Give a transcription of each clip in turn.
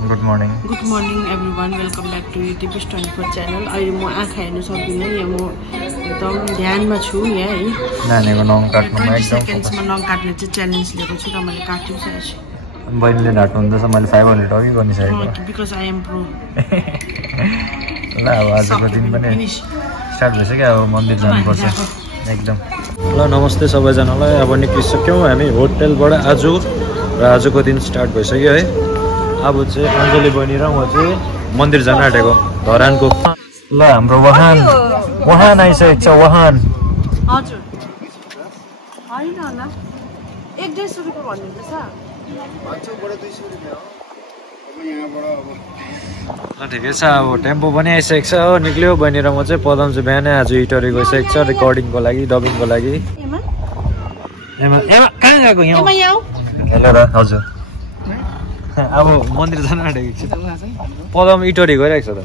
Good morning everyone, welcome back to Dipesh 24 channel. अहिले म आँखा हेर्न सक्दिनँ, यहाँ म एकदम ध्यानमा छु यहाँ है। नानीको नङ काट्नुमा 20 एकदम सेकेन्ड्समा नङ काट्ने चाहिँ च्यालेन्ज लिएको छु र मैले काटिसकेको छु। बहिनीले ढाट्नु हुँदैछ, मैले 500 अघि गरिसकेको बिकज आई एम प्रो। ल अब आजको दिन पनि स्टार्ट भइसक्यो, अब मन्दिर जानुपर्छ एकदम। ल नमस्ते सबैजनालाई, अब निक्लिसक्यौँ हामी होटलबाट आज र आजको दिन स्टार्ट भइसक्यो है। अब चाहिँ अञ्जली बहिनी र म चाहिँ मन्दिर जान आँटेको धरानको। ल हाम्रो वाहन आइसकेको छ, वाहन। हजुर होइन होला, 1-1.5 रुपियाँ भन्नुहुँदैछ। ठिकै छ, अब टेम्पो पनि आइसकेको छ हो, निक्ल्यो। बहिनी र म चाहिँ पदम चाहिँ बिहानै आज इटरी गइसकेको छ रेकर्डिङको लागि, डबिङको लागि। कहाँ गएको यहाँ? हेलो र हजुर, अब मन्दिर जान आँटेको छु। पदम इटरी गइरहेको छ त।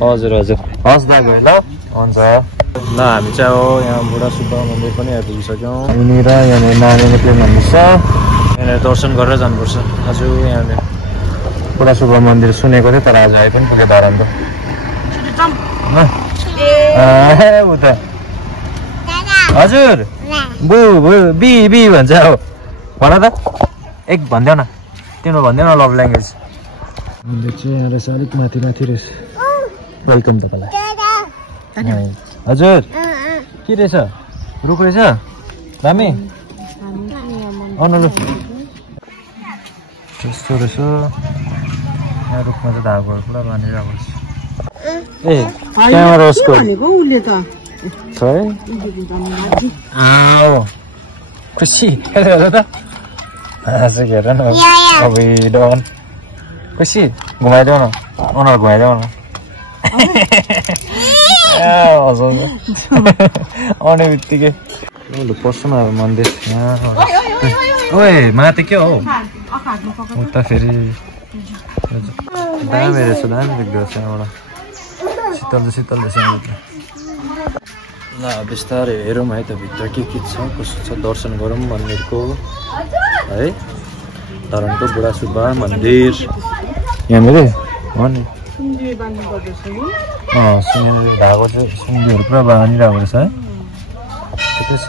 हजुर हजुर, हस् दा गयो ल, हुन्छ। ल हामी चाहिँ अब यहाँ बुढा सुब्बा मन्दिर पनि आइपुगिसक्यौँ। यहाँनिर नानी निक्ल्यो भन्दैछ, यहाँनिर दर्शन गरेर जानुपर्छ आज। यहाँनिर बुढा सुब्बा मन्दिर सुनेको थियो, तर आज आइ पनि पुग्यो धरानको। उता हजुर बु बी बी भन्छ हो, भन त एक भनिदेऊ न, तिम्रो भनिदेऊ न लभ ल्याङ्ग्वेज। मन्दिर चाहिँ यहाँ रहेछ, अलिक माथि रहेछ। वेलकम तपाईँलाई। हजुर के रहेछ, रुख रहेछ दामी आउनु लु, त्यस्तो रहेछ। यहाँ रुखमा चाहिँ धागोहरू पुरा बाँधिरहेको रहेछ। ए क्यामेरा उसको छ है। खुसी हेर त, हाँसेको हेर न। अब डन खुसी घुमाइदेऊ न, उनीहरू घुमाइदेऊ न। आउने बित्तिकै पर्छ न अब मन्दिर यहाँ। ओए माथि के हो उता फेरि दामी रहेछ, दामी देख्दो रहेछ यहाँबाट। शीतल रहेछ यहाँभित्र। ल बिस्तारै हेरौँ है त भित्र के छ, कसो छ, दर्शन गरौँ मन्दिरको है। धरानको बुढा सुब्बा मन्दिर यहाँनिर हो नि। सुँगुर धागो चाहिँ सुँगुरहरू पुरा बाँधिरहेको रहेछ है। ठिकै छ,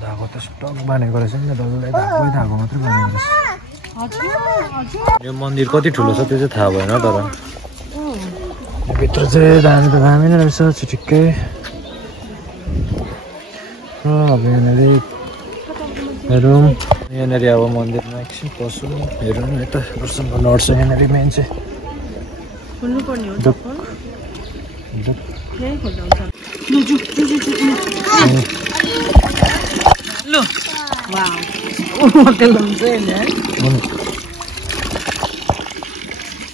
धागो त स्टक बाँधेको रहेछ नि, डल्लै धागो मात्रै बाँधेको रहेछ। यो मन्दिर कति ठुलो छ त्यो चाहिँ थाहा भएन, तर भित्र चाहिँ दामी नै रहेछ ठिकै। अब यहाँनिर हेरौँ, यहाँनिर अब मन्दिरमा एकछिन पसौँ, हेरौँ यता दर्शन गर्नु आँट्छ। यहाँनिर मेन चाहिँ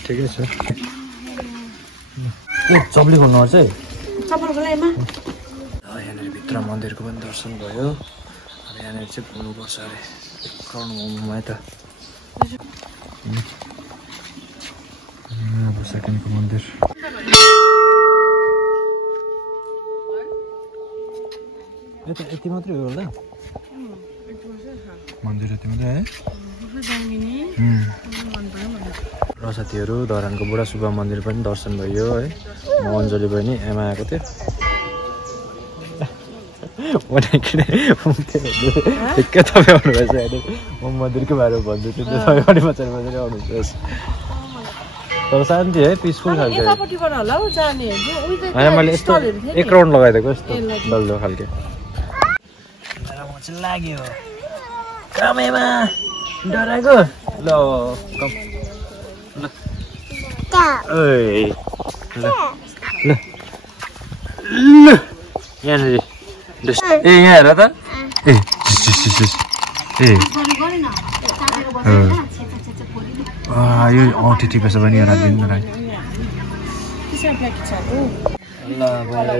ठिकै छ। ए चप्ली खोल्नु आउँछ है। यहाँनिर भित्र मन्दिरको पनि दर्शन भयो। अब यहाँनिर चाहिँ घुम्नुपर्छ अरे क्राउन मोमोमा त। अब सेकेन्डको मन्दिर यति मात्रै हो होला मन्दिर, यति मात्रै है। र साथीहरू धरानको बुढा सुब्बा मन्दिर पनि दर्शन भयो है। म अञ्जली बहिनी एमा आएको थियो। ठिक्कै तपाईँ आउनुभएछ अहिले, म मन्दिरको बारेमा भन्छु त्यो तपाईँ पनि मजाले आउनुहुन्छ। तर शान्ति है, पिसफुल खालको होइन। मैले यस्तो एक राउन्ड लगाइदिएको यस्तो डल्लो खालके। म चाहिँ लाग्यो कामैमा डराएको। ल यहाँनिर ए यहाँ हेर त। ए यो औँठी ठिकै छ भने राखिदिनु राख। ल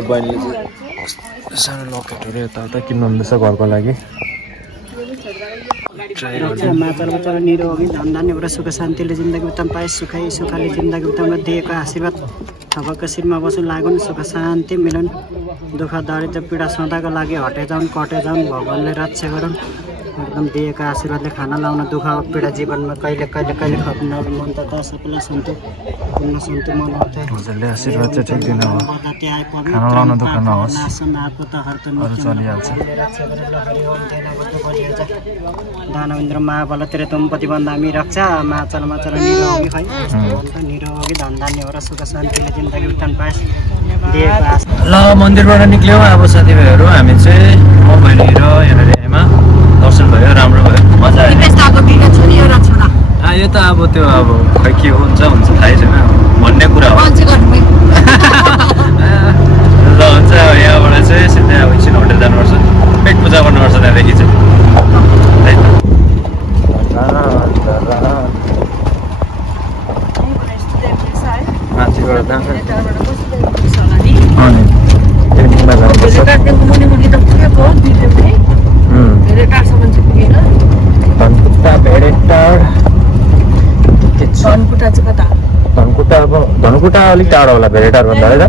बहिनीले चाहिँ सानो लकेटहरू यताउता किन्नु हुँदैछ घरको लागि। माताल निरोगी धन एउटा सुख शान्तिले जिन्दगी उत्तम पाए, सुखले जिन्दगी उत्तममा दिएको आशीर्वाद थपक्क शिरमा बसु लागुन्, सुख शान्ति मिलन, दुःख दरिद्र पीडा सदाको लागि हटे जाउन्, कटे जाउन्, भगवानले रक्षा गरून्। एकदम दिएको आशीर्वादले खाना लाउन दुःख पीडा जीवनमा कहिले कहिले कहिले खप्न मन त सबैलाई सन्तोष पुण्य सन्तोष मन आउँछ हजुरले आशीर्वाद चाहिँ ठिक दिनु हो खाना लाउन दुःख नहोस् अरू चलिहाल्छ दानवेन्द्र महाबल तेरे तुम प्रतिबन्धामी रक्षा माचल माचल निरोगी खै निरोगी धन धान्य हो र सुख शान्तिले जिन्दगी उत्थान पाएस् दिएको आश ल मन्दिरबाट निक्ल्यौँ अब साथीभाइहरू हामी चाहिँ म बहिनी र यहाँनिर दर्शन भयो राम्रो भयो मजा आयो यो त अब त्यो अब खै के हुन्छ थाहै छैन भन्ने कुरा हो ल हुन्छ अब यहाँबाट चाहिँ सिधै अब एकछिन होटेल जानुपर्छ पेट पूजा गर्नुपर्छ त्यहाँदेखि चाहिँ धनकुटा अलिक टाढो होला भेरेटार भन्दा है त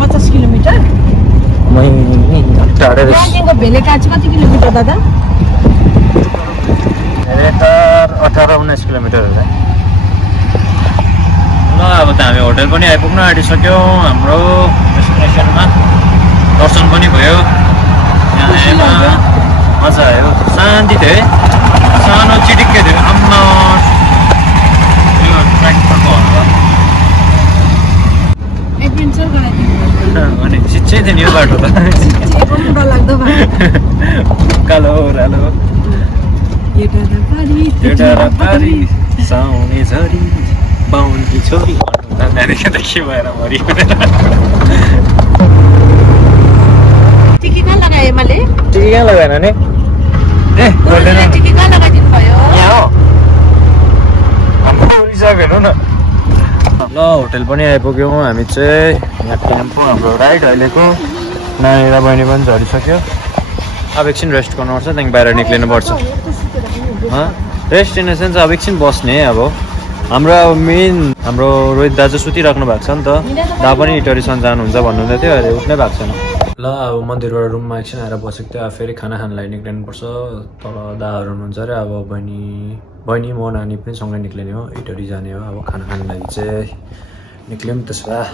50 किलोमिटर टाढै भेलेटार चाहिँ कति किलोमिटर दादा भेरेटार 18-19 किलोमिटर होला ल अब त हामी होटल पनि आइपुग्न आँटिसक्यौँ हाम्रो डेस्टिनेसनमा दर्शन पनि भयो मजा आयो शान्ति थियो है सानो चिटिक्कै थियो आम्मा यो ट्र्याक्टरको अनि शिक्षै थियो नि यो बाटो त कालो ओह्रालो साउने झरी बाहुनकी छोरी त्यहाँदेखि त के भएर मरि टिकी कहाँ लगाए मैले टिकी कहाँ लगाएन नि टिकी कहाँ लगाइदिनु भयो यहाँ हो रिजर्भ हेर्नु न ल होटेल पनि आइपुग्यौँ हामी चाहिँ यहाँ टेम्पो हाम्रो राइड अहिलेको नानी र बहिनी पनि झरिसक्यो अब एकछिन रेस्ट गर्नुपर्छ त्यहाँदेखि बाहिर निक्लिनुपर्छ डेस्टिनेसन चाहिँ अब एकछिन बस्ने अब हाम्रो अब मेन हाम्रो रोहित दाजु सुतिराख्नु भएको छ नि त दा पनि इटरीसँग जानुहुन्छ भन्नुहुँदै थियो अहिले उठ्नै भएको छैन ल अब मन्दिरबाट रुममा एकछिन आएर बसेको थियो अब फेरि खाना खानलाई निक्लिनुपर्छ तल दाहरू हुनुहुन्छ अरे अब बहिनी म नानी पनि सँगै निक्लिने हो इटरी जाने हो अब खाना खानु लागि चाहिँ निक्ल्यौँ त्यसो भए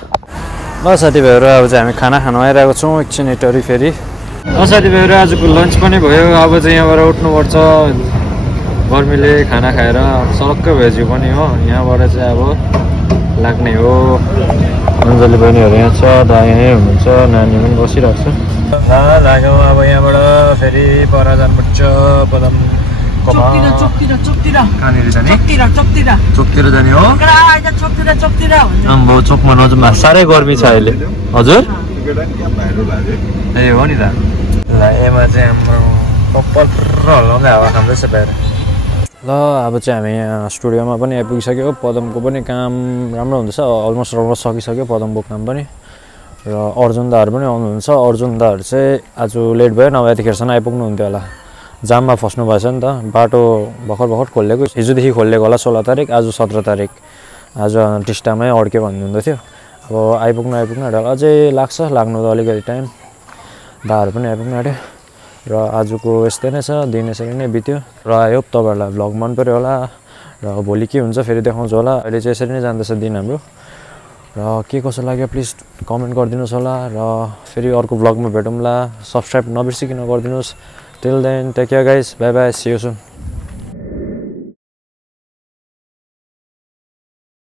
ल साथीभाइहरू अब चाहिँ हामी खाना खानु आइरहेको छौँ एकछिन इटरी फेरि ल साथीभाइहरू आजको लन्च पनि भयो अब चाहिँ यहाँबाट उठ्नुपर्छ गर्मीले खाना खाएर सलक्कै भयो जिउ पनि हो यहाँबाट चाहिँ अब लाग्ने हो अञ्जली बहिनीहरू यहाँ छ दा यहीँ हुनुहुन्छ नानी पनि बसिरहेको छ ल लाग्यौँ अब यहाँबाट फेरि पर जानुपर्छ बदाम चोकतिर जाने हो चोकमा नजाउँ साह्रै गर्मी छ अहिले हजुर ए हो नि त ल एमा चाहिँ हाम्रो पत्र हल्लाउँदै हावा खाँदैछ बाहिर ल अब चाहिँ हामी यहाँ स्टुडियोमा पनि आइपुगिसक्यो पदमको पनि काम राम्रो हुँदैछ अलमोस्ट सकिसक्यो पदमको काम पनि र अर्जुन दाहरू पनि आउनुहुन्छ अर्जुन दाहरू चाहिँ आज लेट भयो नभए यतिखेरसम्म आइपुग्नु हुन्थ्यो होला जाममा फस्नु भएछ नि त बाटो भर्खर खोलेको हिजोदेखि खोलेको होला 16 तारिक आज 17 तारिक आज टिस्टामै अड्क्यो भन्नुहुँदै थियो अब आइपुग्नु आँट्यो अझै लाग्नु त अलिकति टाइम दाहरू पनि आइपुग्नु आँट्यो र आजको यस्तै नै छ दिन यसरी नै बित्यो र आई होप तपाईँहरूलाई भ्लग मन पर्यो होला र भोलि के हुन्छ फेरि देखाउँछु होला अहिले चाहिँ यसरी नै जाँदैछ दिन हाम्रो र के कसो लाग्यो प्लिज कमेन्ट गरिदिनुहोस् होला र फेरि अर्को भ्लगमा भेटौँला सब्सक्राइब नबिर्सिकन गरिदिनुहोस् till then take care guys bye bye see you soon